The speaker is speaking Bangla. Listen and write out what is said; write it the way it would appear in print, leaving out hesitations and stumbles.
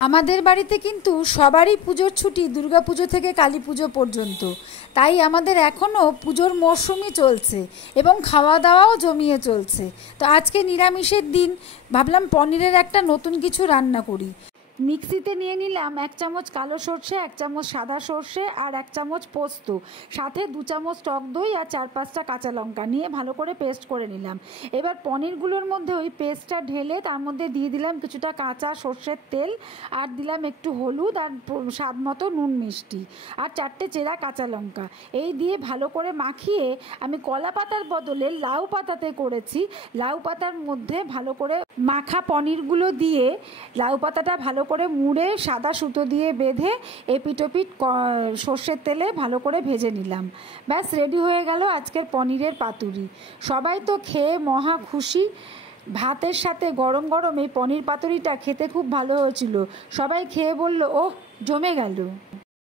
আমাদের বাড়িতে কিন্তু সবারই পুজোর ছুটি দুর্গাপুজো থেকে কালী পুজো পর্যন্ত। তাই আমাদের এখনও পুজোর মরশুমই চলছে এবং খাওয়া দাওয়াও জমিয়ে চলছে। তো আজকে নিরামিষের দিন, ভাবলাম পনিরের একটা নতুন কিছু রান্না করি। মিক্সিতে নিয়ে নিলাম 1 চামচ কালো সর্ষে, 1 চামচ সাদা সর্ষে আর 1 চামচ পোস্ত, সাথে 2 চামচ টক দই আর 4-5টা কাঁচা লঙ্কা নিয়ে ভালো করে পেস্ট করে নিলাম। এবার পনিরগুলোর মধ্যে ওই পেস্টটা ঢেলে তার মধ্যে দিয়ে দিলাম কিছুটা কাঁচা সর্ষের তেল, আর দিলাম একটু হলুদ আর স্বাদ মতো নুন মিষ্টি, আর 4টে চেরা কাঁচা লঙ্কা। এই দিয়ে ভালো করে মাখিয়ে আমি কলা পাতার বদলে লাউ পাতাতে করেছি। লাউ পাতার মধ্যে ভালো করে মাখা পনিরগুলো দিয়ে লাউ পাতাটা ভালো করে মুড়ে সাদা সুতো দিয়ে বেঁধে এপিটোপিট সর্ষের তেলে ভালো করে ভেজে নিলাম। ব্যাস রেডি হয়ে গেল আজকের পনিরের পাতুরি। সবাই তো খেয়ে মহা খুশি। ভাতের সাথে গরম গরম এই পনির পাতুরিটা খেতে খুব ভালো হয়েছিল। সবাই খেয়ে বলল, ওহ, জমে গেল।